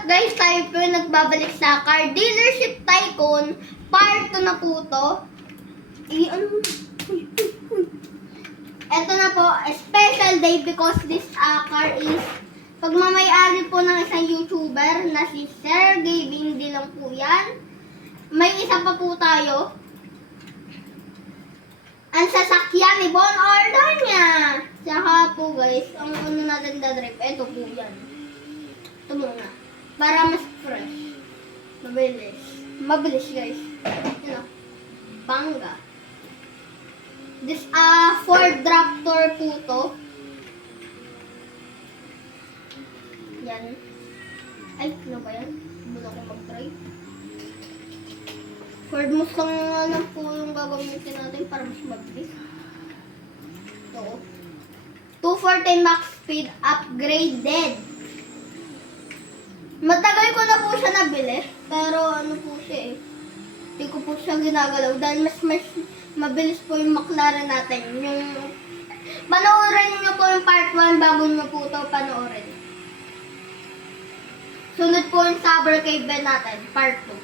up guys? Tayo po yung nagbabalik sa Car Dealership Tycoon. Part 2 na po to. Ito na po, a special day because this car is pagmamayari po ng isang YouTuber na si Sergey Bindi lang po yan. May isa pa po tayo. Ang sasakyan ni Bon Ordonia. Tsaka po guys, ang ano natin dadrive, ito po yan. Ito muna. Para mas fresh. Mabilis. Mabilis guys. Yun o. Bangga. This Ford Raptor po to. Yan. Ay, ano ba yan? Muna ko mag-drive. Ford Mustang lang po yung gagamitin natin para mas mabilis. Ito. 240 max speed upgraded. Matagal ko na po siya nabili, pero ano po siya eh. Hindi ko po siya ginagalaw dahil mas mabilis po yung McLaren natin. Yung panoorin niyo po yung part 1 bago niyo po ito panoorin. Sunod po yung Saber Cave natin, part 2.